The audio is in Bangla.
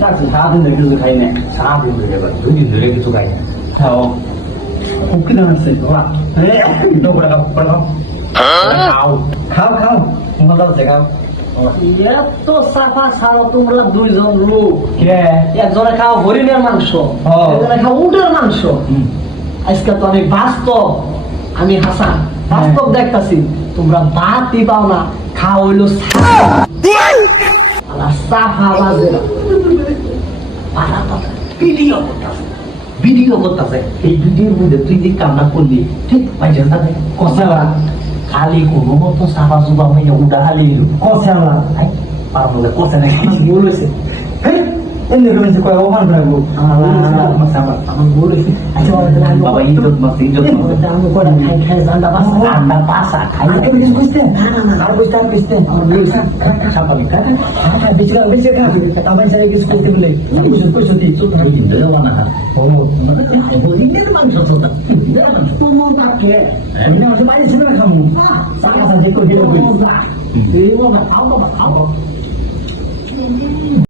나지 4분 늦어서 가이네. 4분 늦어가. 눈이 늦어서 가이네. 어. 웃기다 했어요. 와. 네. 너 그래가. খাও তোমরা দেখা তো সাফা ছাড়ো তোমরা দুইজন লোক কে একজনে খাও হরিণের মাংস একজনে খাও উটের মাংস আজকে তো আমি বাস্তব আমি হাসান বাস্তব দেখতাছি তোমরা ভাতই পাও না খাও হইলো সাফা বাজে ভিডিও করতেছে এই ভিডিওর মধ্যে তুই যে কামনা করলি ঠিক পাইছিস না কষা খালি কোনো মতো সাফা সুফা হয়ে উঠা হালি দিল কষা পারবো না কষা নাকি ভুল হয়েছে এমনি করে কয় ওখান করে আমার ভুল হয়েছে আচ্ছা বাবা ইজ্জত মাসে আমি করে খাই খাই জানটা বাসা ঠান্ডা পাশা খাই কিছু বুঝতে আর বুঝতে আমার ভুল সাপালি বেশি আমার সাথে কিছু করতে বলে পয়সা দিয়ে চোখ আমি কিন্তু না ও মাংস চোখটা কোনো তাকে আমি বাইরে ছিল খামু সাকা সাথে করে